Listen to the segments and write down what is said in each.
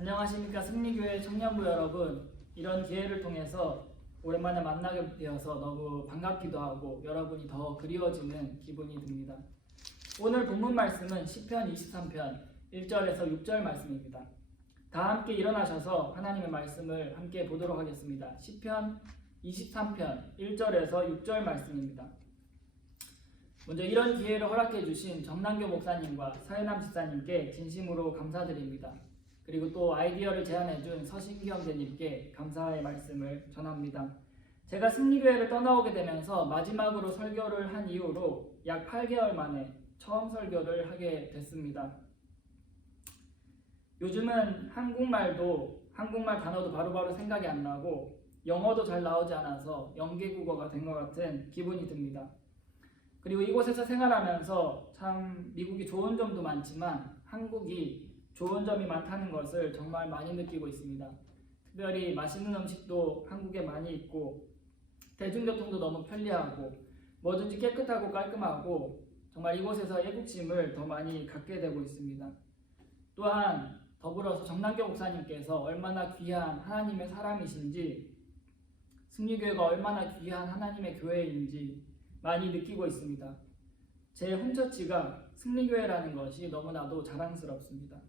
안녕하십니까 승리교회 청년부 여러분. 이런 기회를 통해서 오랜만에 만나게 되어서 너무 반갑기도 하고 여러분이 더 그리워지는 기분이 듭니다. 오늘 본문 말씀은 시편 23편 1절에서 6절 말씀입니다. 다 함께 일어나셔서 하나님의 말씀을 함께 보도록 하겠습니다. 시편 23편 1절에서 6절 말씀입니다. 먼저 이런 기회를 허락해 주신 정남교 목사님과 서현남 집사님께 진심으로 감사드립니다. 그리고 또 아이디어를 제안해 준 서신기 형제님께 감사의 말씀을 전합니다. 제가 승리교회를 떠나오게 되면서 마지막으로 설교를 한 이후로 약 8개월 만에 처음 설교를 하게 됐습니다. 요즘은 한국말 단어도 바로바로 생각이 안 나고 영어도 잘 나오지 않아서 연계국어가 된 것 같은 기분이 듭니다. 그리고 이곳에서 생활하면서 참 미국이 좋은 점도 많지만 한국이 좋은 점이 많다는 것을 정말 많이 느끼고 있습니다. 특별히 맛있는 음식도 한국에 많이 있고 대중교통도 너무 편리하고 뭐든지 깨끗하고 깔끔하고 정말 이곳에서 애국심을 더 많이 갖게 되고 있습니다. 또한 더불어서 정남교 목사님께서 얼마나 귀한 하나님의 사람이신지 승리교회가 얼마나 귀한 하나님의 교회인지 많이 느끼고 있습니다. 제 홈처치가 승리교회라는 것이 너무나도 자랑스럽습니다.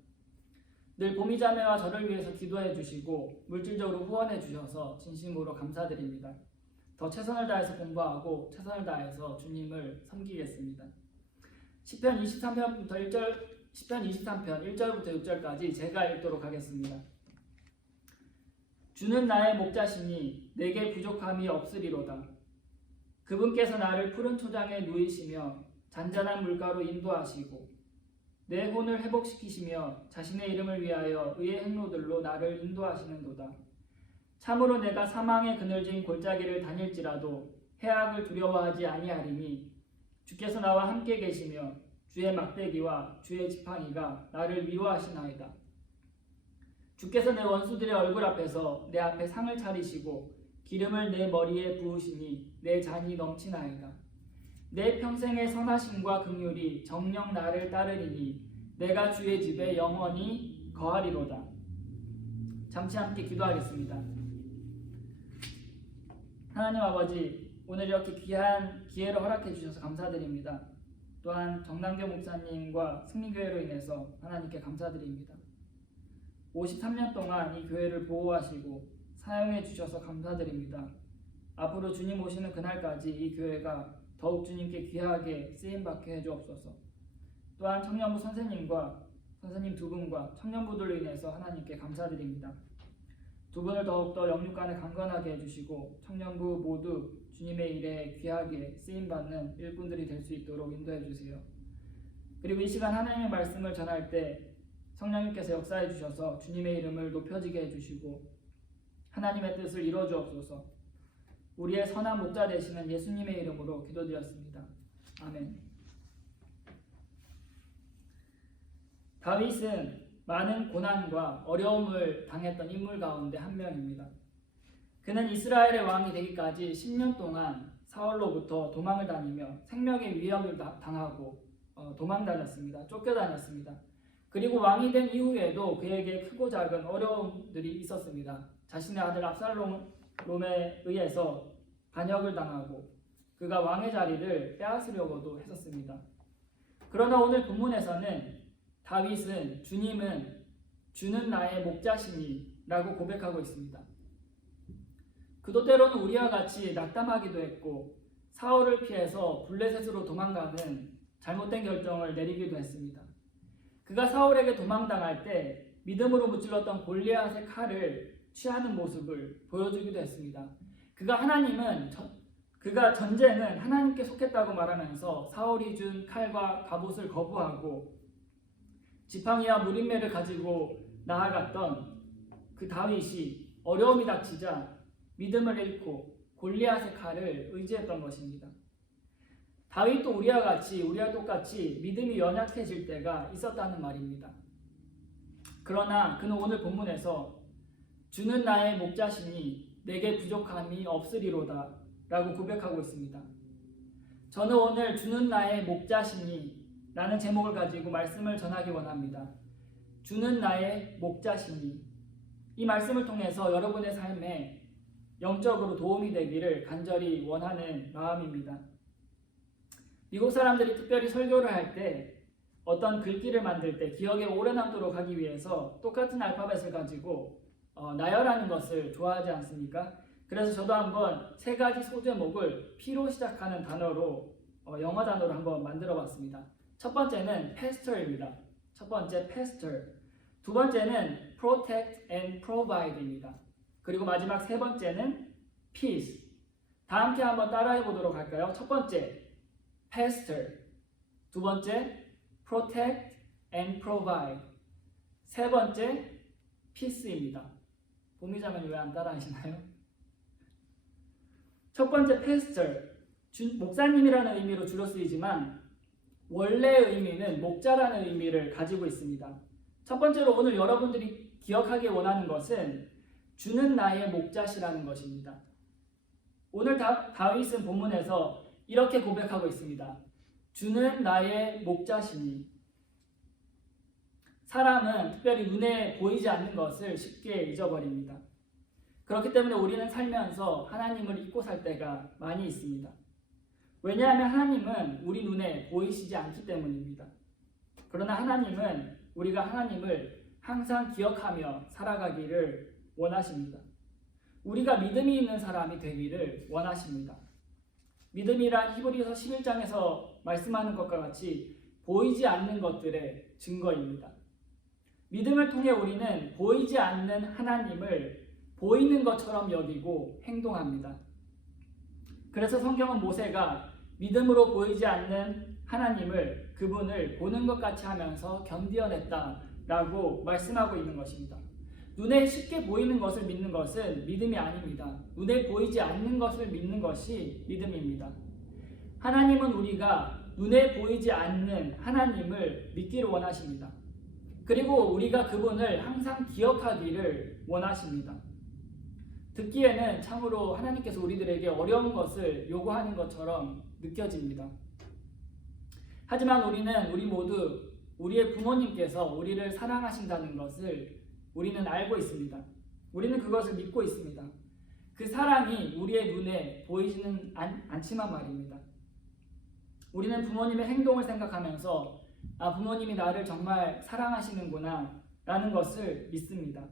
늘 보미자매와 저를 위해서 기도해 주시고 물질적으로 후원해 주셔서 진심으로 감사드립니다. 더 최선을 다해서 공부하고 최선을 다해서 주님을 섬기겠습니다. 시편 23편 1절부터 6절까지 제가 읽도록 하겠습니다. 주는 나의 목자시니 내게 부족함이 없으리로다. 그분께서 나를 푸른 초장에 누이시며 잔잔한 물가로 인도하시고 내 혼을 회복시키시며 자신의 이름을 위하여 의의 행로들로 나를 인도하시는도다. 참으로 내가 사망의 그늘진 골짜기를 다닐지라도 해악을 두려워하지 아니하리니 주께서 나와 함께 계시며 주의 막대기와 주의 지팡이가 나를 위로하시나이다. 주께서 내 원수들의 얼굴 앞에서 내 앞에 상을 차리시고 기름을 내 머리에 부으시니 내 잔이 넘치나이다. 내 평생의 선하심과 긍휼이 정녕 나를 따르리니 내가 주의 집에 영원히 거하리로다. 잠시 함께 기도하겠습니다. 하나님 아버지, 오늘 이렇게 귀한 기회를 허락해 주셔서 감사드립니다. 또한 정남교 목사님과 승리교회로 인해서 하나님께 감사드립니다. 53년 동안 이 교회를 보호하시고 사용해 주셔서 감사드립니다. 앞으로 주님 오시는 그날까지 이 교회가 더욱 주님께 귀하게 쓰임받게 해주옵소서. 또한 청년부 선생님과 선생님 두 분과 청년부들로 인해서 하나님께 감사드립니다. 두 분을 더욱더 영육간에 강건하게 해주시고 청년부 모두 주님의 일에 귀하게 쓰임받는 일꾼들이 될 수 있도록 인도해 주세요. 그리고 이 시간 하나님의 말씀을 전할 때 성령님께서 역사해 주셔서 주님의 이름을 높여지게 해주시고 하나님의 뜻을 이루어 주옵소서. 우리의 선한 목자 되시는 예수님의 이름으로 기도드렸습니다. 아멘. 다윗은 많은 고난과 어려움을 당했던 인물 가운데 한 명입니다. 그는 이스라엘의 왕이 되기까지 10년 동안 사울로부터 도망을 다니며 생명의 위협을 당하고 도망다녔습니다. 쫓겨다녔습니다. 그리고 왕이 된 이후에도 그에게 크고 작은 어려움들이 있었습니다. 자신의 아들 압살롬에 의해서 반역을 당하고 그가 왕의 자리를 빼앗으려고도 했었습니다. 그러나 오늘 본문에서는 다윗은 주는 나의 목자시니 라고 고백하고 있습니다. 그도 때로는 우리와 같이 낙담하기도 했고 사울을 피해서 블레셋으로 도망가는 잘못된 결정을 내리기도 했습니다. 그가 사울에게 도망당할 때 믿음으로 무찔렀던 골리앗의 칼을 취하는 모습을 보여주기도 했습니다. 그가 전쟁은 하나님께 속했다고 말하면서 사울이 준 칼과 갑옷을 거부하고 지팡이와 무림매를 가지고 나아갔던 그 다윗이 어려움이 닥치자 믿음을 잃고 골리앗의 칼을 의지했던 것입니다. 다윗도 우리와 똑같이 믿음이 연약해질 때가 있었다는 말입니다. 그러나 그는 오늘 본문에서 주는 나의 목자시니 내게 부족함이 없으리로다 라고 고백하고 있습니다. 저는 오늘 주는 나의 목자시니 라는 제목을 가지고 말씀을 전하기 원합니다. 주는 나의 목자시니. 이 말씀을 통해서 여러분의 삶에 영적으로 도움이 되기를 간절히 원하는 마음입니다. 미국 사람들이 특별히 설교를 할 때 어떤 글귀를 만들 때 기억에 오래 남도록 하기 위해서 똑같은 알파벳을 가지고 나열하는 것을 좋아하지 않습니까? 그래서 저도 한번 세 가지 소제목을 P로 시작하는 단어로 영어 단어로 한번 만들어 봤습니다. 첫 번째는 pastor입니다. 첫 번째 pastor. 두 번째는 protect and provide입니다. 그리고 마지막 세 번째는 peace. 다 함께 한번 따라해 보도록 할까요? 첫 번째 pastor. 두 번째 protect and provide. 세 번째 peace입니다. 봄이자면 왜 안 따라 하시나요? 첫 번째 pastor, 목사님이라는 의미로 주로 쓰이지만 원래 의미는 목자라는 의미를 가지고 있습니다. 첫 번째로 오늘 여러분들이 기억하기 원하는 것은 주는 나의 목자시라는 것입니다. 오늘 다윗은 본문에서 이렇게 고백하고 있습니다. 주는 나의 목자시니. 사람은 특별히 눈에 보이지 않는 것을 쉽게 잊어버립니다. 그렇기 때문에 우리는 살면서 하나님을 잊고 살 때가 많이 있습니다. 왜냐하면 하나님은 우리 눈에 보이시지 않기 때문입니다. 그러나 하나님은 우리가 하나님을 항상 기억하며 살아가기를 원하십니다. 우리가 믿음이 있는 사람이 되기를 원하십니다. 믿음이란 히브리서 11장에서 말씀하는 것과 같이 보이지 않는 것들의 증거입니다. 믿음을 통해 우리는 보이지 않는 하나님을 보이는 것처럼 여기고 행동합니다. 그래서 성경은 모세가 믿음으로 보이지 않는 하나님을 그분을 보는 것 같이 하면서 견디어냈다라고 말씀하고 있는 것입니다. 눈에 쉽게 보이는 것을 믿는 것은 믿음이 아닙니다. 눈에 보이지 않는 것을 믿는 것이 믿음입니다. 하나님은 우리가 눈에 보이지 않는 하나님을 믿기를 원하십니다. 그리고 우리가 그분을 항상 기억하기를 원하십니다. 듣기에는 참으로 하나님께서 우리들에게 어려운 것을 요구하는 것처럼 느껴집니다. 하지만 우리 모두 우리의 부모님께서 우리를 사랑하신다는 것을 우리는 알고 있습니다. 우리는 그것을 믿고 있습니다. 그 사랑이 우리의 눈에 보이지는 않지만 말입니다. 우리는 부모님의 행동을 생각하면서 부모님이 나를 정말 사랑하시는구나 라는 것을 믿습니다.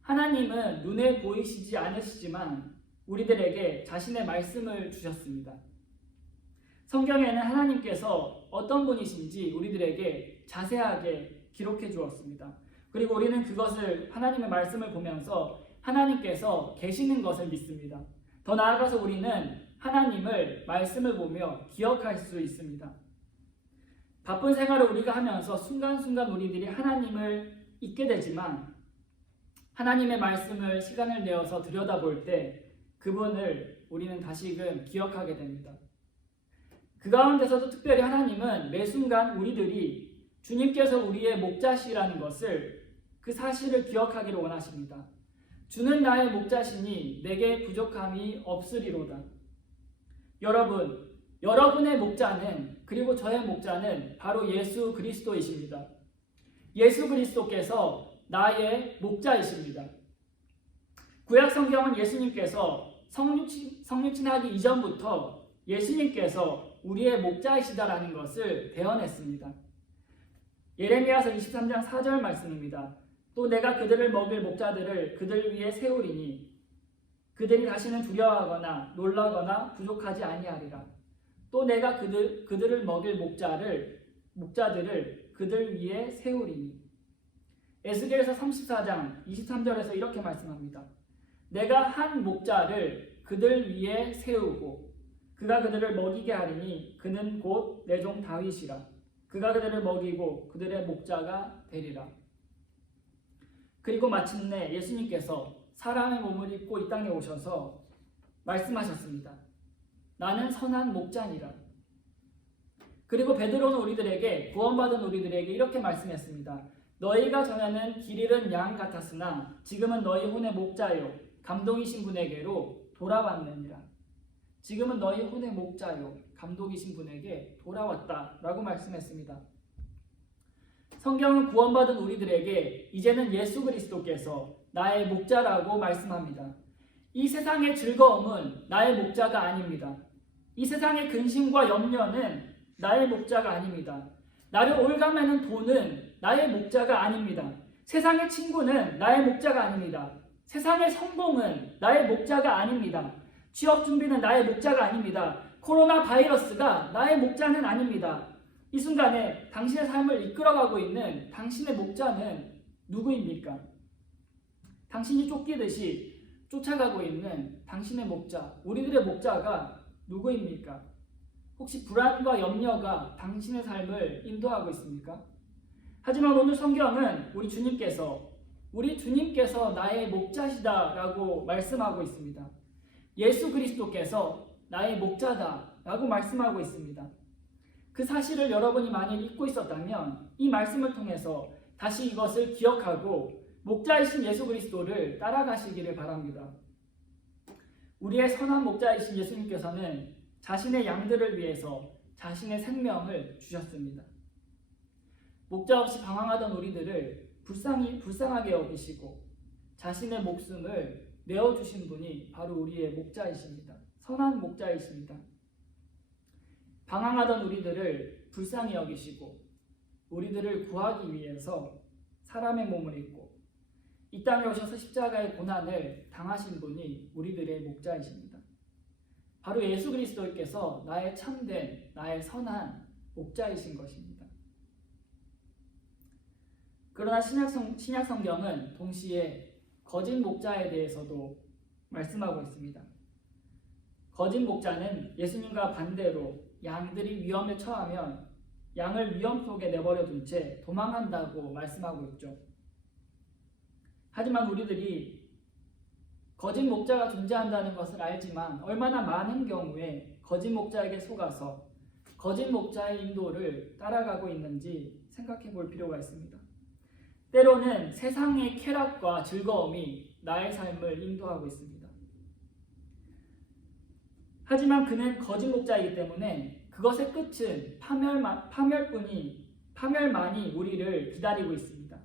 하나님은 눈에 보이시지 않으시지만 우리들에게 자신의 말씀을 주셨습니다. 성경에는 하나님께서 어떤 분이신지 우리들에게 자세하게 기록해 주었습니다. 그리고 우리는 그것을 하나님의 말씀을 보면서 하나님께서 계시는 것을 믿습니다. 더 나아가서 우리는 하나님을 말씀을 보며 기억할 수 있습니다. 바쁜 생활을 우리가 하면서 순간순간 우리들이 하나님을 잊게 되지만 하나님의 말씀을 시간을 내어서 들여다볼 때 그분을 우리는 다시금 기억하게 됩니다. 그 가운데서도 특별히 하나님은 매 순간 우리들이 주님께서 우리의 목자시라는 것을 그 사실을 기억하기를 원하십니다. 주는 나의 목자시니 내게 부족함이 없으리로다. 여러분의 목자는 그리고 저의 목자는 바로 예수 그리스도이십니다. 예수 그리스도께서 나의 목자이십니다. 구약 성경은 예수님께서 성육신하기 이전부터 예수님께서 우리의 목자이시다라는 것을 대언했습니다. 예레미야서 23장 4절 말씀입니다. 또 내가 그들을 먹일 목자들을 그들 위에 세우리니 그들이 다시는 두려워하거나 놀라거나 부족하지 아니하리라. 또 내가 그들을 먹일 목자들을 그들 위에 세우리니. 에스겔서 34장 23절에서 이렇게 말씀합니다. 내가 한 목자를 그들 위에 세우고 그가 그들을 먹이게 하리니 그는 곧 내 종 다윗이라. 그가 그들을 먹이고 그들의 목자가 되리라. 그리고 마침내 예수님께서 사람의 몸을 입고 이 땅에 오셔서 말씀하셨습니다. 나는 선한 목자니라. 그리고 베드로는 우리들에게 구원받은 우리들에게 이렇게 말씀했습니다. 너희가 전에는 길 잃은 양 같았으나 지금은 너희 혼의 목자요 감독이신 분에게로 돌아왔느니라. 지금은 너희 혼의 목자요 감독이신 분에게 돌아왔다라고 말씀했습니다. 성경은 구원받은 우리들에게 이제는 예수 그리스도께서 나의 목자라고 말씀합니다. 이 세상의 즐거움은 나의 목자가 아닙니다. 이 세상의 근심과 염려는 나의 목자가 아닙니다. 나를 올가매는 돈은 나의 목자가 아닙니다. 세상의 친구는 나의 목자가 아닙니다. 세상의 성공은 나의 목자가 아닙니다. 취업 준비는 나의 목자가 아닙니다. 코로나 바이러스가 나의 목자는 아닙니다. 이 순간에 당신의 삶을 이끌어가고 있는 당신의 목자는 누구입니까? 당신이 쫓기듯이 쫓아가고 있는 당신의 목자, 우리들의 목자가 누구입니까? 혹시 불안과 염려가 당신의 삶을 인도하고 있습니까? 하지만 오늘 성경은 우리 주님께서 나의 목자시다라고 말씀하고 있습니다. 예수 그리스도께서 나의 목자다라고 말씀하고 있습니다. 그 사실을 여러분이 만일 잊고 있었다면 이 말씀을 통해서 다시 이것을 기억하고 목자이신 예수 그리스도를 따라가시기를 바랍니다. 우리의 선한 목자이신 예수님께서는 자신의 양들을 위해서 자신의 생명을 주셨습니다. 목자 없이 방황하던 우리들을 불쌍하게 여기시고 자신의 목숨을 내어주신 분이 바로 우리의 목자이십니다. 선한 목자이십니다. 방황하던 우리들을 불쌍히 여기시고 우리들을 구하기 위해서 사람의 몸을 입고 이 땅에 오셔서 십자가의 고난을 당하신 분이 우리들의 목자이십니다. 바로 예수 그리스도께서 나의 참된, 나의 선한 목자이신 것입니다. 그러나 신약 성경은 동시에 거짓 목자에 대해서도 말씀하고 있습니다. 거짓 목자는 예수님과 반대로 양들이 위험에 처하면 양을 위험 속에 내버려 둔 채 도망한다고 말씀하고 있죠. 하지만 우리들이 거짓 목자가 존재한다는 것을 알지만 얼마나 많은 경우에 거짓 목자에게 속아서 거짓 목자의 인도를 따라가고 있는지 생각해 볼 필요가 있습니다. 때로는 세상의 쾌락과 즐거움이 나의 삶을 인도하고 있습니다. 하지만 그는 거짓 목자이기 때문에 그것의 끝은 파멸만이 우리를 기다리고 있습니다.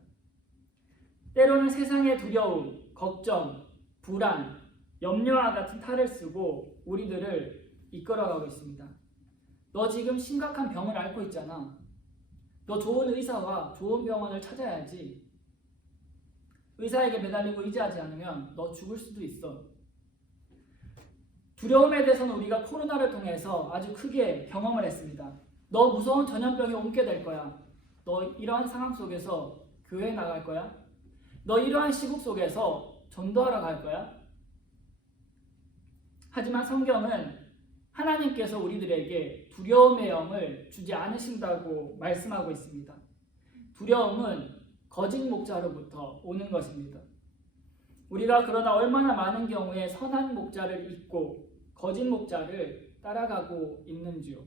때로는 세상의 두려움, 걱정, 불안, 염려와 같은 탈을 쓰고 우리들을 이끌어가고 있습니다. 너 지금 심각한 병을 앓고 있잖아. 너 좋은 의사와 좋은 병원을 찾아야지. 의사에게 매달리고 의지하지 않으면 너 죽을 수도 있어. 두려움에 대해서는 우리가 코로나를 통해서 아주 크게 경험을 했습니다. 너 무서운 전염병이 옮게 될 거야. 너 이러한 상황 속에서 교회 나갈 거야? 너 이러한 시국 속에서 전도하러 갈 거야? 하지만 성경은 하나님께서 우리들에게 두려움의 영을 주지 않으신다고 말씀하고 있습니다. 두려움은 거짓 목자로부터 오는 것입니다. 우리가 그러나 얼마나 많은 경우에 선한 목자를 잊고 거짓 목자를 따라가고 있는지요.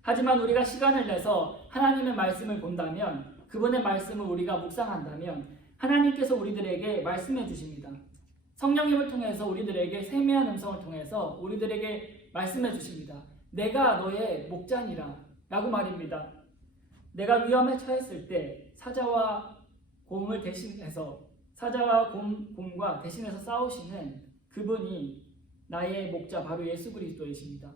하지만 우리가 시간을 내서 하나님의 말씀을 본다면, 그분의 말씀을 우리가 묵상한다면 하나님께서 우리들에게 말씀해 주십니다. 성령님을 통해서 우리들에게 세미한 음성을 통해서 우리들에게 말씀해 주십니다. 내가 너의 목자니라 라고 말입니다. 내가 위험에 처했을 때 사자와 곰과 대신해서 싸우시는 그분이 나의 목자 바로 예수 그리스도이십니다.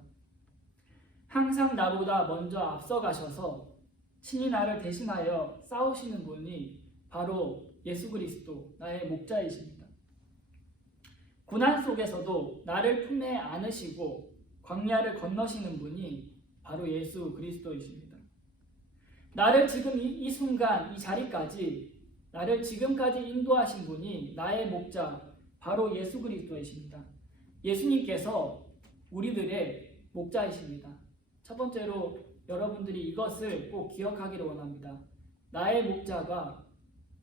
항상 나보다 먼저 앞서가셔서 친히 나를 대신하여 싸우시는 분이 바로 예수 그리스도 나의 목자이십니다. 고난 속에서도 나를 품에 안으시고 광야를 건너시는 분이 바로 예수 그리스도이십니다. 나를 지금 이 순간 이 자리까지 나를 지금까지 인도하신 분이 나의 목자 바로 예수 그리스도이십니다. 예수님께서 우리들의 목자이십니다. 첫 번째로 여러분들이 이것을 꼭 기억하기를 원합니다. 나의 목자가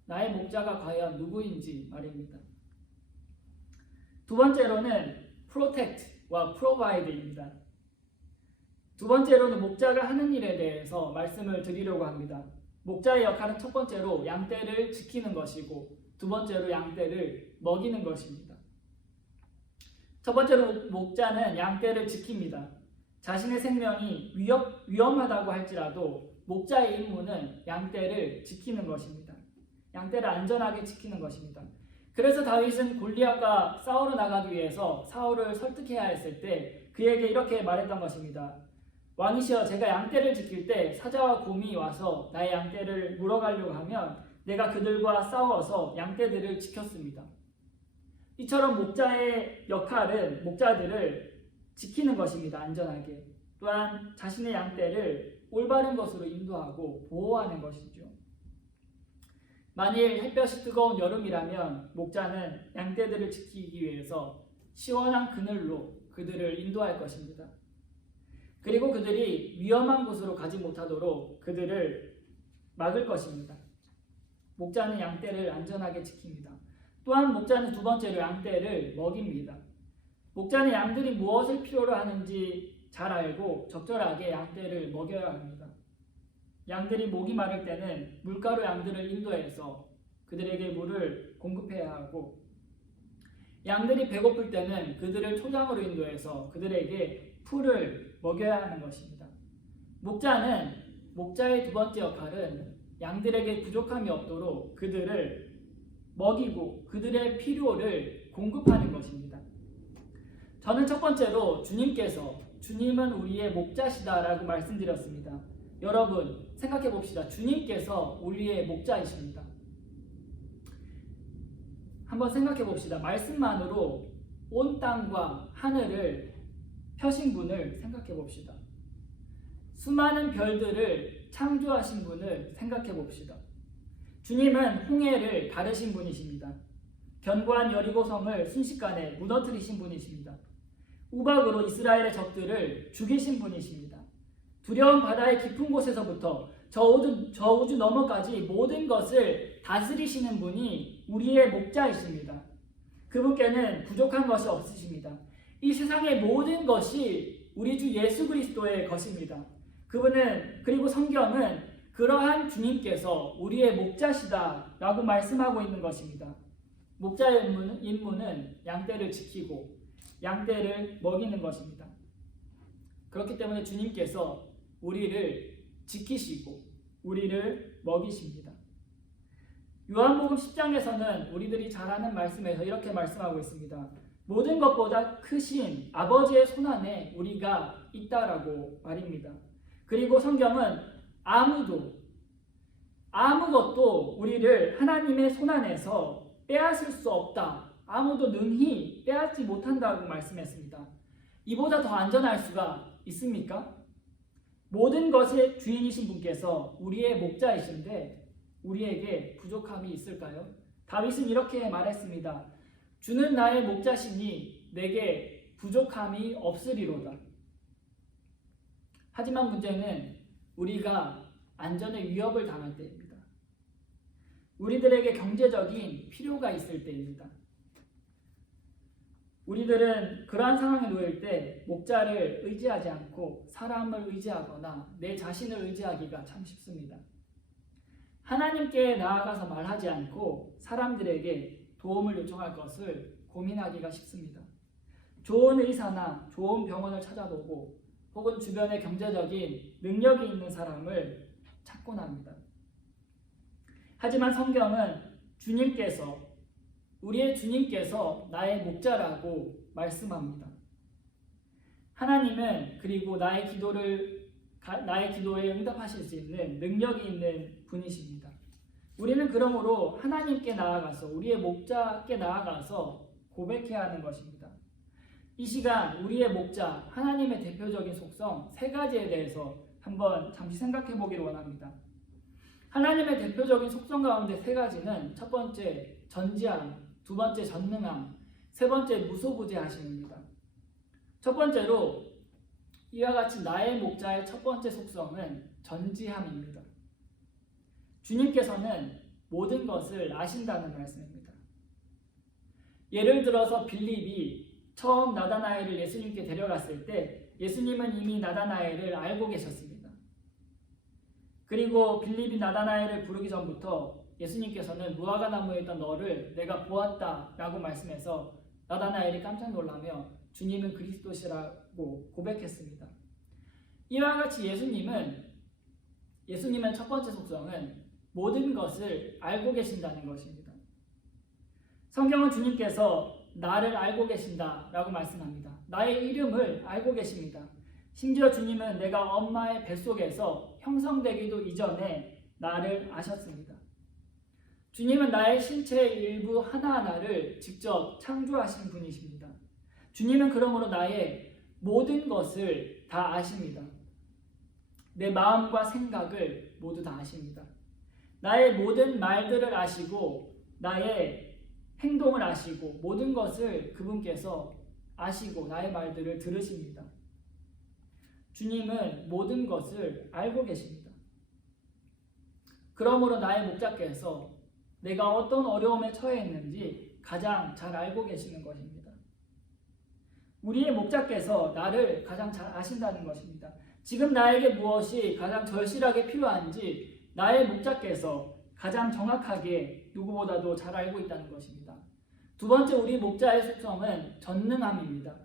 과연 누구인지 말입니다. 두 번째로는 protect와 provide입니다. 두 번째로는 목자가 하는 일에 대해서 말씀을 드리려고 합니다. 목자의 역할은 첫 번째로 양떼를 지키는 것이고 두 번째로 양떼를 먹이는 것입니다. 첫 번째로 목자는 양떼를 지킵니다. 자신의 생명이 위험하다고 할지라도 목자의 임무는 양떼를 지키는 것입니다. 양떼를 안전하게 지키는 것입니다. 그래서 다윗은 골리앗과 싸우러 나가기 위해서 사울을 설득해야 했을 때 그에게 이렇게 말했던 것입니다. 왕이시여, 제가 양떼를 지킬 때 사자와 곰이 와서 나의 양떼를 물어가려고 하면 내가 그들과 싸워서 양떼들을 지켰습니다. 이처럼 목자의 역할은 목자들을 지키는 것입니다. 안전하게. 또한 자신의 양떼를 올바른 것으로 인도하고 보호하는 것이죠. 만일 햇볕이 뜨거운 여름이라면 목자는 양떼들을 지키기 위해서 시원한 그늘로 그들을 인도할 것입니다. 그리고 그들이 위험한 곳으로 가지 못하도록 그들을 막을 것입니다. 목자는 양떼를 안전하게 지킵니다. 또한 목자는 두 번째로 양떼를 먹입니다. 목자는 양들이 무엇을 필요로 하는지 잘 알고 적절하게 양떼를 먹여야 합니다. 양들이 목이 마를 때는 물가로 양들을 인도해서 그들에게 물을 공급해야 하고, 양들이 배고플 때는 그들을 초장으로 인도해서 그들에게 풀을 먹여야 하는 것입니다. 목자의 두 번째 역할은 양들에게 부족함이 없도록 그들을 먹이고 그들의 필요를 공급하는 것입니다. 저는 첫 번째로 주님은 우리의 목자시다라고 말씀드렸습니다. 여러분 생각해 봅시다. 주님께서 우리의 목자이십니다. 한번 생각해 봅시다. 말씀만으로 온 땅과 하늘을 펴신 분을 생각해 봅시다. 수많은 별들을 창조하신 분을 생각해 봅시다. 주님은 홍해를 가르신 분이십니다. 견고한 여리고성을 순식간에 무너뜨리신 분이십니다. 우박으로 이스라엘의 적들을 죽이신 분이십니다. 두려운 바다의 깊은 곳에서부터 저 우주 너머까지 모든 것을 다스리시는 분이 우리의 목자이십니다. 그분께는 부족한 것이 없으십니다. 이 세상의 모든 것이 우리 주 예수 그리스도의 것입니다. 그리고 성경은 그러한 주님께서 우리의 목자시다라고 말씀하고 있는 것입니다. 목자의 임무는 양떼를 지키고 양떼를 먹이는 것입니다. 그렇기 때문에 주님께서 우리를 지키시고 우리를 먹이십니다. 요한복음 10장에서는 우리들이 잘 아는 말씀에서 이렇게 말씀하고 있습니다. 모든 것보다 크신 아버지의 손안에 우리가 있다라고 말입니다. 그리고 성경은 아무것도 우리를 하나님의 손안에서 빼앗을 수 없다. 아무도 능히 빼앗지 못한다고 말씀했습니다. 이보다 더 안전할 수가 있습니까? 모든 것의 주인이신 분께서 우리의 목자이신데 우리에게 부족함이 있을까요? 다윗은 이렇게 말했습니다. 주는 나의 목자시니 내게 부족함이 없으리로다. 하지만 문제는 우리가 안전의 위협을 당할 때입니다. 우리들에게 경제적인 필요가 있을 때입니다. 우리들은 그러한 상황에 놓일 때 목자를 의지하지 않고 사람을 의지하거나 내 자신을 의지하기가 참 쉽습니다. 하나님께 나아가서 말하지 않고 사람들에게 도움을 요청할 것을 고민하기가 쉽습니다. 좋은 의사나 좋은 병원을 찾아보고 혹은 주변에 경제적인 능력이 있는 사람을 찾곤 합니다. 하지만 성경은 우리의 주님께서 나의 목자라고 말씀합니다. 하나님은 그리고 나의 기도에 응답하실 수 있는 능력이 있는 분이십니다. 우리는 그러므로 하나님께 나아가서 우리의 목자께 나아가서 고백해야 하는 것입니다. 이 시간 우리의 목자 하나님의 대표적인 속성 세 가지에 대해서 한번 잠시 생각해 보기를 원합니다. 하나님의 대표적인 속성 가운데 세 가지는 첫 번째 전지함, 두 번째 전능함, 세 번째 무소부재하심입니다. 첫 번째로 이와 같이 나의 목자의 첫 번째 속성은 전지함입니다. 주님께서는 모든 것을 아신다는 말씀입니다. 예를 들어서 빌립이 처음 나다나엘을 예수님께 데려갔을 때 예수님은 이미 나다나엘을 알고 계셨습니다. 그리고 빌립이 나다나엘을 부르기 전부터 예수님께서는 무화과 나무에 있던 너를 내가 보았다라고 말씀해서 나다나엘이 깜짝 놀라며 주님은 그리스도시라고 고백했습니다. 이와 같이 예수님은 예수님의 첫 번째 속성은 모든 것을 알고 계신다는 것입니다. 성경은 주님께서 나를 알고 계신다라고 말씀합니다. 나의 이름을 알고 계십니다. 심지어 주님은 내가 엄마의 뱃속에서 형성되기도 이전에 나를 아셨습니다. 주님은 나의 신체의 일부 하나하나를 직접 창조하신 분이십니다. 주님은 그러므로 나의 모든 것을 다 아십니다. 내 마음과 생각을 모두 다 아십니다. 나의 모든 말들을 아시고 나의 행동을 아시고 모든 것을 그분께서 아시고 나의 말들을 들으십니다. 주님은 모든 것을 알고 계십니다. 그러므로 나의 목자께서 내가 어떤 어려움에 처해 있는지 가장 잘 알고 계시는 것입니다. 우리의 목자께서 나를 가장 잘 아신다는 것입니다. 지금 나에게 무엇이 가장 절실하게 필요한지 나의 목자께서 가장 정확하게 누구보다도 잘 알고 있다는 것입니다. 두 번째, 우리 목자의 속성은 전능함입니다.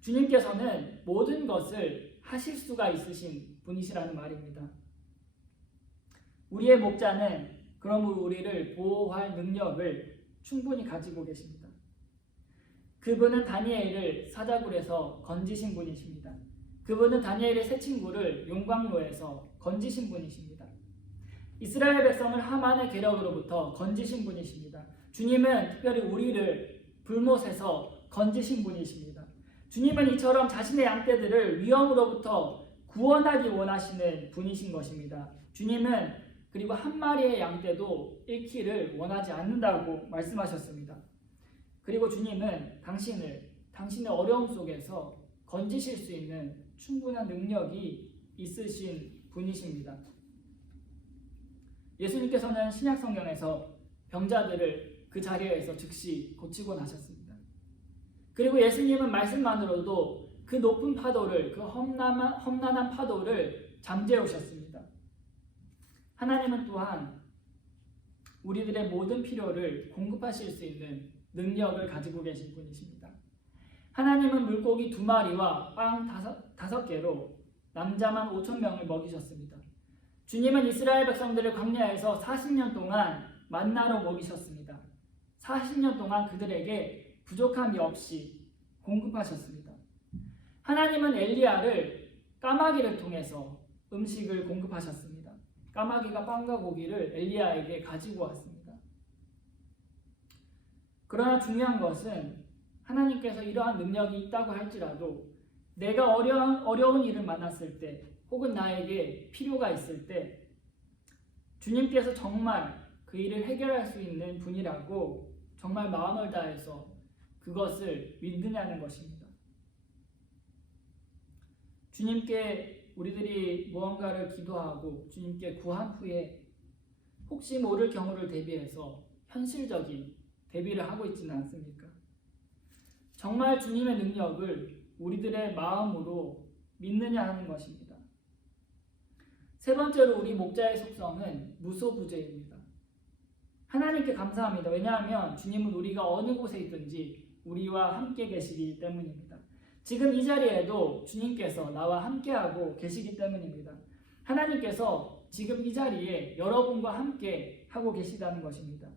주님께서는 모든 것을 하실 수가 있으신 분이시라는 말입니다. 우리의 목자는 그러므로 우리를 보호할 능력을 충분히 가지고 계십니다. 그분은 다니엘을 사자굴에서 건지신 분이십니다. 그분은 다니엘의 세 친구를 용광로에서 건지신 분이십니다. 이스라엘 백성을 하만의 계력으로부터 건지신 분이십니다. 주님은 특별히 우리를 불못에서 건지신 분이십니다. 주님은 이처럼 자신의 양떼들을 위험으로부터 구원하기 원하시는 분이신 것입니다. 주님은 그리고 한 마리의 양떼도 잃기를 원하지 않는다고 말씀하셨습니다. 그리고 주님은 당신의 어려움 속에서 건지실 수 있는 충분한 능력이 있으신 분이십니다. 예수님께서는 신약 성경에서 병자들을 그 자리에서 즉시 고치고 나셨습니다. 그리고 예수님은 말씀만으로도 그 높은 파도를, 그 험난한 파도를 잠재우셨습니다. 하나님은 또한 우리들의 모든 필요를 공급하실 수 있는 능력을 가지고 계신 분이십니다. 하나님은 물고기 2마리와 빵 5개로 남자만 5,000명을 먹이셨습니다. 주님은 이스라엘 백성들을 광야에서 40년 동안 만나로 먹이셨습니다. 40년 동안 그들에게 부족함이 없이 공급하셨습니다. 하나님은 엘리야를 까마귀를 통해서 음식을 공급하셨습니다. 까마귀가 빵과 고기를 엘리야에게 가지고 왔습니다. 그러나 중요한 것은 하나님께서 이러한 능력이 있다고 할지라도 내가 어려운 일을 만났을 때 혹은 나에게 필요가 있을 때 주님께서 정말 그 일을 해결할 수 있는 분이라고 정말 마음을 다해서 그것을 믿느냐는 것입니다. 주님께 우리들이 무언가를 기도하고 주님께 구한 후에 혹시 모를 경우를 대비해서 현실적인 대비를 하고 있지는 않습니까? 정말 주님의 능력을 우리들의 마음으로 믿느냐 하는 것입니다. 세 번째로 우리 목자의 속성은 무소부재입니다. 하나님께 감사합니다. 왜냐하면 주님은 우리가 어느 곳에 있든지 우리와 함께 계시기 때문입니다. 지금 이 자리에도 주님께서 나와 함께하고 계시기 때문입니다. 하나님께서 지금 이 자리에 여러분과 함께 하고 계시다는 것입니다.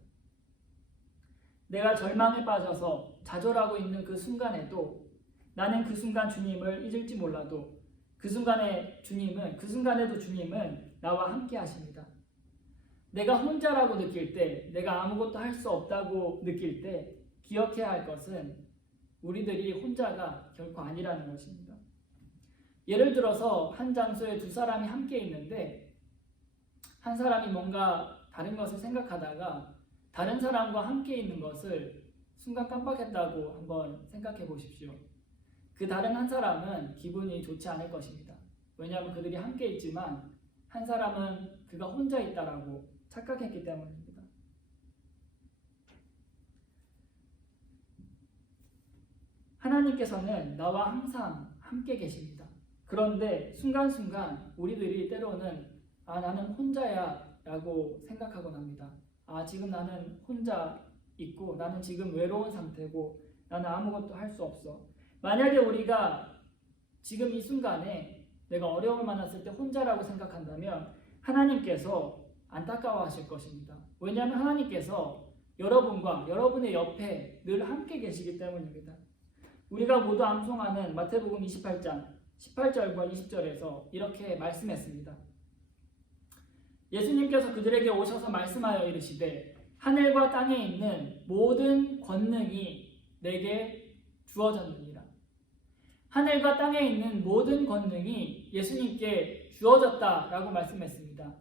내가 절망에 빠져서 좌절하고 있는 그 순간에도 나는 그 순간 주님을 잊을지 몰라도 그 순간에도 주님은 나와 함께 하십니다. 내가 혼자라고 느낄 때, 내가 아무것도 할 수 없다고 느낄 때 기억해야 할 것은 우리들이 혼자가 결코 아니라는 것입니다. 예를 들어서 한 장소에 두 사람이 함께 있는데 한 사람이 뭔가 다른 것을 생각하다가 다른 사람과 함께 있는 것을 순간 깜빡했다고 한번 생각해 보십시오. 그 다른 한 사람은 기분이 좋지 않을 것입니다. 왜냐하면 그들이 함께 있지만 한 사람은 그가 혼자 있다라고 착각했기 때문입니다. 하나님께서는 나와 항상 함께 계십니다. 그런데 순간순간 우리들이 때로는 나는 혼자야 라고 생각하곤 합니다. 지금 나는 혼자 있고 나는 지금 외로운 상태고 나는 아무것도 할 수 없어. 만약에 우리가 지금 이 순간에 내가 어려움을 만났을 때 혼자라고 생각한다면 하나님께서 안타까워하실 것입니다. 왜냐하면 하나님께서 여러분과 여러분의 옆에 늘 함께 계시기 때문입니다. 우리가 모두 암송하는 마태복음 28장 18절과 20절에서 이렇게 말씀했습니다. 예수님께서 그들에게 오셔서 말씀하여 이르시되 하늘과 땅에 있는 모든 권능이 내게 주어졌느니라. 하늘과 땅에 있는 모든 권능이 예수님께 주어졌다라고 말씀했습니다.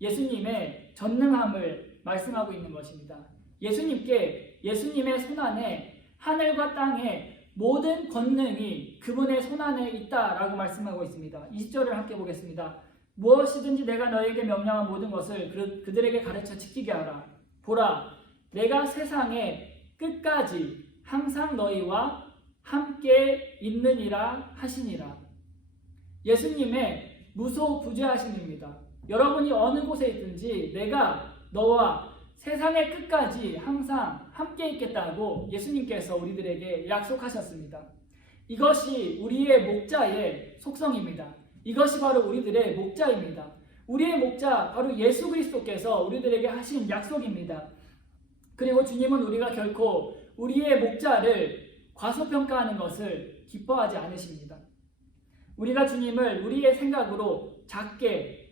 예수님의 전능함을 말씀하고 있는 것입니다. 예수님의 손안에 하늘과 땅의 모든 권능이 그분의 손안에 있다라고 말씀하고 있습니다. 20절을 함께 보겠습니다. 무엇이든지 내가 너에게 명령한 모든 것을 그들에게 가르쳐 지키게 하라. 보라, 내가 세상의 끝까지 항상 너희와 함께 있느니라 하시니라. 예수님의 무소부재하심입니다. 여러분이 어느 곳에 있든지 내가 너와 세상의 끝까지 항상 함께 있겠다고 예수님께서 우리들에게 약속하셨습니다. 이것이 우리의 목자의 속성입니다. 이것이 바로 우리들의 목자입니다. 우리의 목자 바로 예수 그리스도께서 우리들에게 하신 약속입니다. 그리고 주님은 우리가 결코 우리의 목자를 과소평가하는 것을 기뻐하지 않으십니다. 우리가 주님을 우리의 생각으로 작게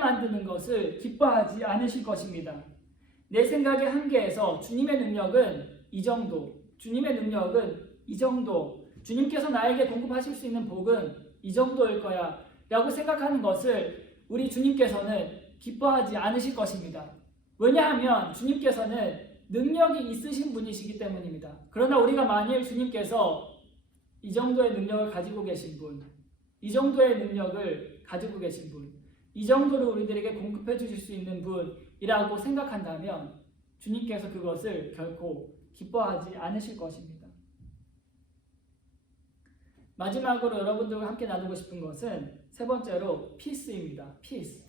만드는 것을 기뻐하지 않으실 것입니다. 내 생각의 한계에서 주님의 능력은 이 정도, 주님의 능력은 이 정도, 주님께서 나에게 공급하실 수 있는 복은 이 정도일 거야 라고 생각하는 것을 우리 주님께서는 기뻐하지 않으실 것입니다. 왜냐하면 주님께서는 능력이 있으신 분이시기 때문입니다. 그러나 우리가 만일 주님께서 이 정도의 능력을 가지고 계신 분, 이 정도의 능력을 가지고 계신 분, 이 정도를 우리들에게 공급해 주실 수 있는 분이라고 생각한다면 주님께서 그것을 결코 기뻐하지 않으실 것입니다. 마지막으로 여러분들과 함께 나누고 싶은 것은 세 번째로 피스입니다. 피스.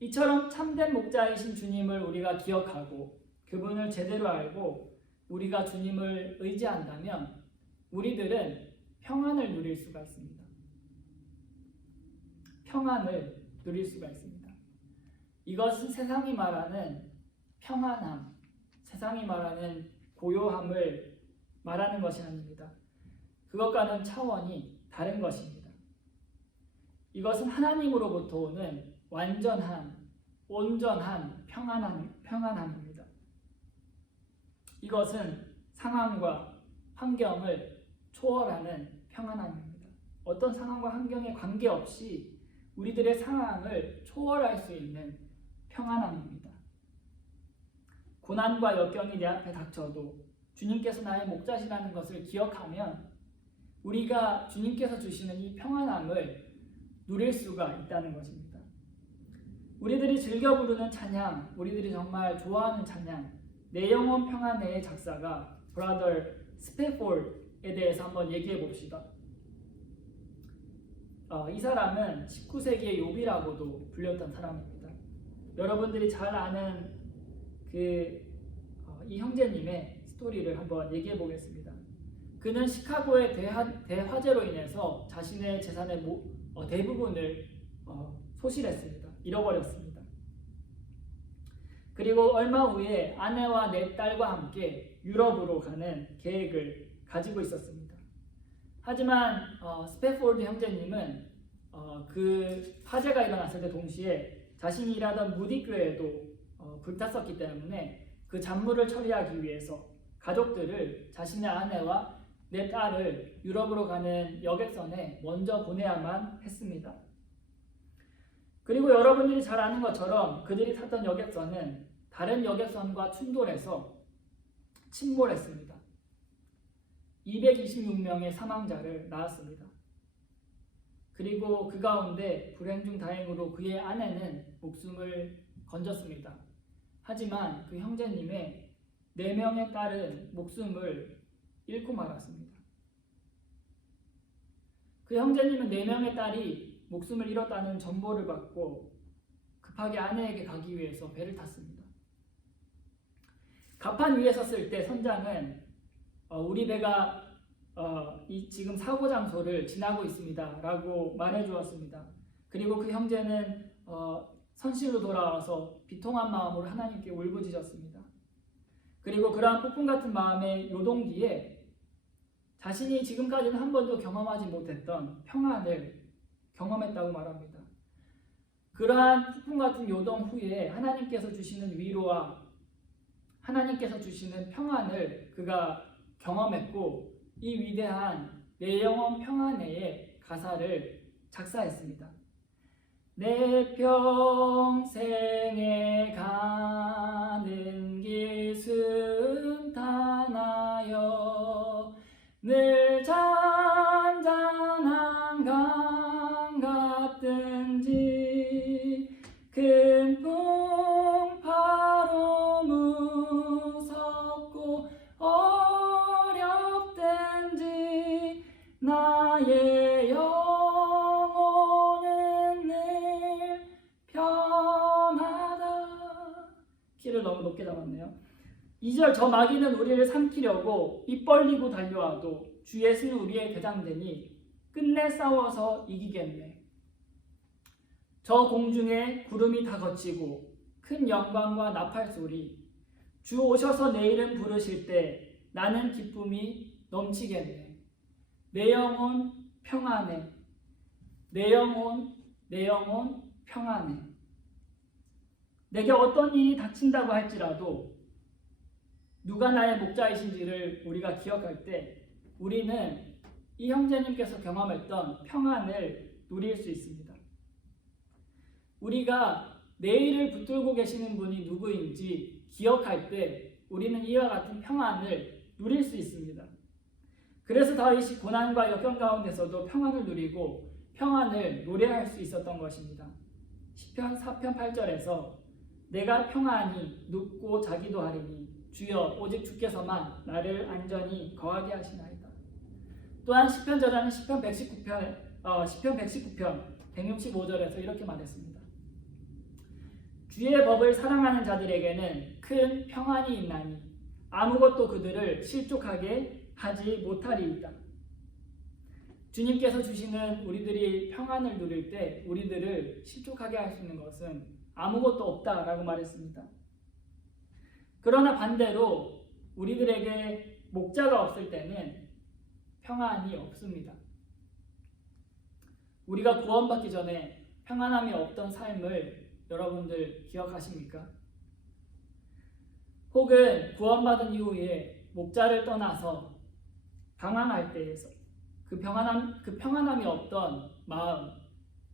이처럼 참된 목자이신 주님을 우리가 기억하고 그분을 제대로 알고 우리가 주님을 의지한다면 우리들은 평안을 누릴 수가 있습니다. 평안을 누릴 수가 있습니다. 이것은 세상이 말하는 평안함, 세상이 말하는 고요함을 말하는 것이 아닙니다. 그것과는 차원이 다른 것입니다. 이것은 하나님으로부터 오는 완전한, 온전한 평안함입니다. 이것은 상황과 환경을 초월하는 평안함입니다. 어떤 상황과 환경에 관계없이 우리들의 상황을 초월할 수 있는 평안함입니다. 고난과 역경이 내 앞에 닥쳐도 주님께서 나의 목자시라는 것을 기억하면 우리가 주님께서 주시는 이 평안함을 누릴 수가 있다는 것입니다. 우리들이 즐겨 부르는 찬양, 우리들이 정말 좋아하는 찬양, 내 영혼 평안의 작사가 브라더 스패포드에 대해서 한번 얘기해 봅시다. 이 사람은 19세기의 욥이라고도 불렸던 사람입니다. 여러분들이 잘 아는 이 형제님의 스토리를 한번 얘기해 보겠습니다. 그는 시카고의 대화재로 인해서 자신의 재산의 대부분을 소실했습니다. 잃어버렸습니다. 그리고 얼마 후에 아내와 4딸과 함께 유럽으로 가는 계획을 가지고 있었습니다. 하지만 스패포드 형제님은 그 화재가 일어났을 때 동시에 자신이 일하던 무디 교회도 불탔었기 때문에 그 잔물을 처리하기 위해서 가족들을 자신의 아내와 4딸을 유럽으로 가는 여객선에 먼저 보내야만 했습니다. 그리고 여러분들이 잘 아는 것처럼 그들이 탔던 여객선은 다른 여객선과 충돌해서 침몰했습니다. 226명의 사망자를 낳았습니다. 그리고 그 가운데 불행 중 다행으로 그의 아내는 목숨을 건졌습니다. 하지만 그 형제님의 4명의 딸은 목숨을 잃고 말았습니다. 그 형제님은 4명의 딸이 목숨을 잃었다는 정보를 받고 급하게 아내에게 가기 위해서 배를 탔습니다. 갑판 위에 섰을 때 선장은 우리 배가 지금 사고 장소를 지나고 있습니다 라고 말해 주었습니다. 그리고 그 형제는 선실로 돌아와서 비통한 마음으로 하나님께 울부짖었습니다. 그리고 그러한 폭풍 같은 마음의 요동기에 자신이 지금까지는 한 번도 경험하지 못했던 평안을 경험했다고 말합니다. 그러한 폭풍 같은 요동 후에 하나님께서 주시는 위로와 하나님께서 주시는 평안을 그가 경험했고, 이 위대한 내 영혼 평안의 가사를 작사했습니다. 내 평생에 가는 길 순탄하여 늘 잔잔한 강 같든지 큰 풍파로 무섭고 어렵든지 나의 영혼은 늘 편하다. 키를 너무 높게 잡았네요. 2절 저 마귀는 우리를 삼키려고 입 벌리고 달려와도 주 예수는 우리의 대장되니 끝내 싸워서 이기겠네. 저 공중에 구름이 다 걷히고 큰 영광과 나팔 소리, 주 오셔서 내 이름 부르실 때 나는 기쁨이 넘치겠네. 내 영혼 평안해. 내 영혼 평안해. 내게 어떤 일이 닥친다고 할지라도 누가 나의 목자이신지를 우리가 기억할 때 우리는 이 형제님께서 경험했던 평안을 누릴 수 있습니다. 우리가 내일을 붙들고 계시는 분이 누구인지 기억할 때 우리는 이와 같은 평안을 누릴 수 있습니다. 그래서 다윗이 고난과 역경 가운데서도 평안을 누리고 평안을 노래할 수 있었던 것입니다. 시편 4편 8절에서 내가 평안히 눕고 자기도 하리니 주여 오직 주께서만 나를 안전히 거하게 하시나이다. 또한 시편 저자는 시편 119편 165절에서 이렇게 말했습니다. 주의 법을 사랑하는 자들에게는 큰 평안이 있나니 아무것도 그들을 실족하게 하지 못하리이다. 주님께서 주시는 우리들이 평안을 누릴 때 우리들을 실족하게 할 수 있는 것은 아무것도 없다라고 말했습니다. 그러나 반대로 우리들에게 목자가 없을 때는 평안이 없습니다. 우리가 구원받기 전에 평안함이 없던 삶을 여러분들 기억하십니까? 혹은 구원받은 이후에 목자를 떠나서 방황할 때에서 그 평안함이 없던 마음,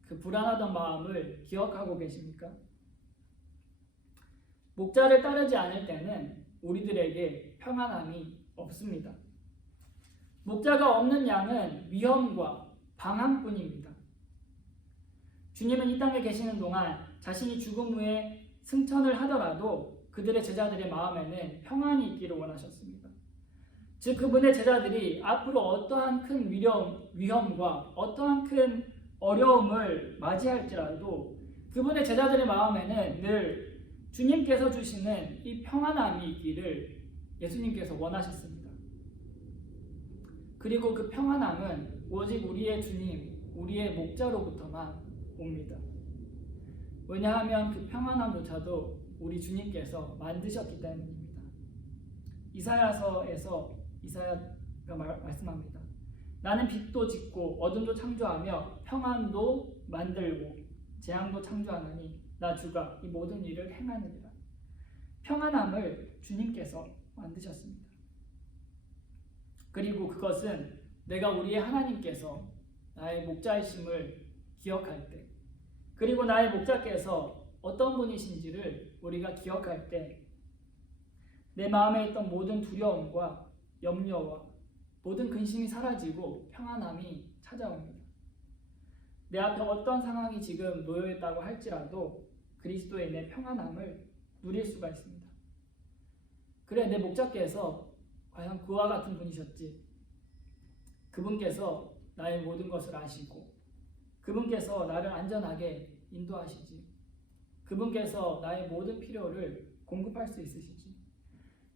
그 불안하던 마음을 기억하고 계십니까? 목자를 따르지 않을 때는 우리들에게 평안함이 없습니다. 목자가 없는 양은 위험과 방황뿐입니다. 주님은 이 땅에 계시는 동안 자신이 죽음 후에 승천을 하더라도 그들의 제자들의 마음에는 평안이 있기를 원하셨습니다. 즉 그분의 제자들이 앞으로 어떠한 큰 위험과 어떠한 큰 어려움을 맞이할지라도 그분의 제자들의 마음에는 늘 주님께서 주시는 이 평안함이 있기를 예수님께서 원하셨습니다. 그리고 그 평안함은 오직 우리의 주님, 우리의 목자로부터만 옵니다. 왜냐하면 그 평안함조차도 우리 주님께서 만드셨기 때문입니다. 이사야서에서 이사야가 말씀합니다. 나는 빛도 짓고 어둠도 창조하며 평안도 만들고 재앙도 창조하나니 나 주가 이 모든 일을 행하느니라. 평안함을 주님께서 만드셨습니다. 그리고 그것은 내가 우리의 하나님께서 나의 목자이심을 기억할 때, 그리고 나의 목자께서 어떤 분이신지를 우리가 기억할 때 내 마음에 있던 모든 두려움과 염려와 모든 근심이 사라지고 평안함이 찾아옵니다. 내 앞에 어떤 상황이 지금 놓여있다고 할지라도 그리스도의 내 평안함을 누릴 수가 있습니다. 그래, 내 목자께서 과연 그와 같은 분이셨지. 그분께서 나의 모든 것을 아시고 그분께서 나를 안전하게 인도하시지. 그분께서 나의 모든 필요를 공급할 수 있으시지.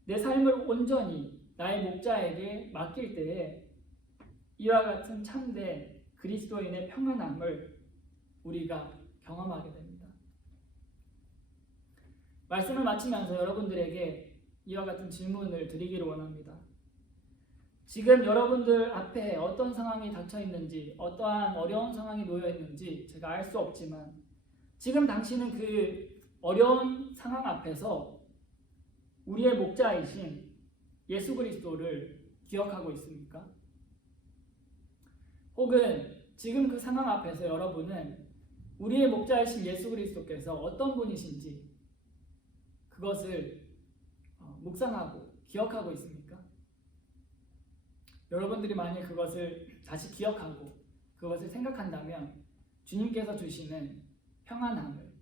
내 삶을 온전히 나의 목자에게 맡길 때에 이와 같은 참된 그리스도인의 평안함을 우리가 경험하게 됩니다. 말씀을 마치면서 여러분들에게 이와 같은 질문을 드리기를 원합니다. 지금 여러분들 앞에 어떤 상황이 닥쳐 있는지, 어떠한 어려운 상황이 놓여 있는지 제가 알 수 없지만 지금 당신은 그 어려운 상황 앞에서 우리의 목자이신 예수 그리스도를 기억하고 있습니까? 혹은 지금 그 상황 앞에서 여러분은 우리의 목자이신 예수 그리스도께서 어떤 분이신지 그것을 묵상하고 기억하고 있습니까? 여러분들이 만약 그것을 다시 기억하고 그것을 생각한다면 주님께서 주시는 평안함을,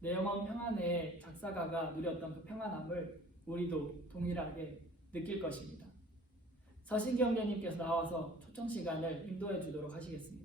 내 영혼 평안의 작사가가 누렸던 그 평안함을 우리도 동일하게 느낄 것입니다. 서신경제님께서 나와서 초청 시간을 인도해 주도록 하시겠습니다.